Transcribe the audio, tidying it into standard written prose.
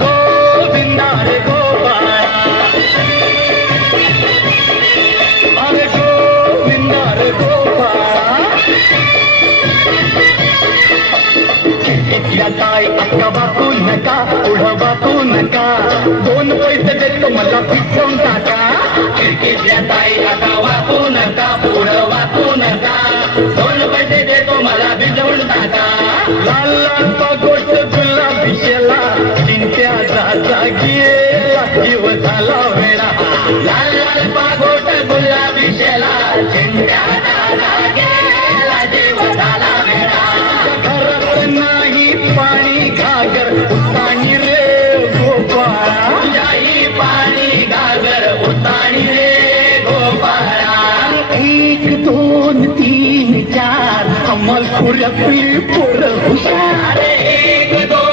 गोविंदा रे गोपाळा, अरे गोविंदा रे गोपाळा. खिडकीतल्या ताई आता वाकू नका, पुढं वाकू नका, 2 पैसे देतो मला पिटवून टाका. खिडकीतल्या ताई आता वाकू नका, पुढं वाकू नका, 2 पैसे देतो मला भिजवून टाका. लाल लाल पागोट गुलाबी शेला, चिंट्याचा गेला जीव झाला वेळा. लाल लाल पागोट गुलाबी शेला, चिंट्याचा गेला जीव झाला वेडा. घरात नाही पाणी घागर, पाणी रे गोपाळा. तुझ्याही पाणी घागर उताणी रे गोपाळा. 1 2 3 4 अंमल खुरपली पोर हुशार. अरे 1 2